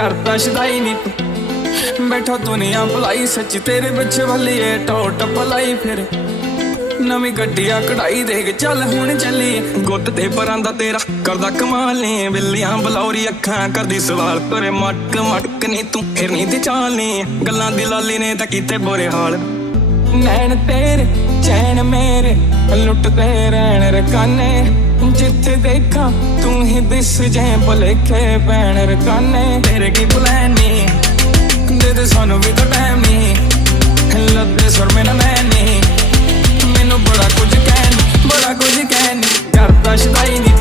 करता शदाई नी तू बैठा दुनिया भलाई सच तेरे पिछे वाली टोट भलाई फिर नवी गड्डिया कढ़ाई देख चल हुण चली गुट ते परां दा तेरा करदा कमाल नी बिल्लियां बलौरी अखां करदी सवाल तेरे मटक मटक नी तू फिरनी ते चाल नी गल्लां दी लाली ने तां कीते बुरे हाल नैन तेरे चैन मेरे लुटदे रहण रकाने जिथे देखा तू ही दिस जे भुलेखे पैण रकाने तेरे की प्लान नी दे दे सानू भी तो टाइम नी लद्दे सुर में ना मैनी मैनू बड़ा कुछ कहनी करता शदाई नी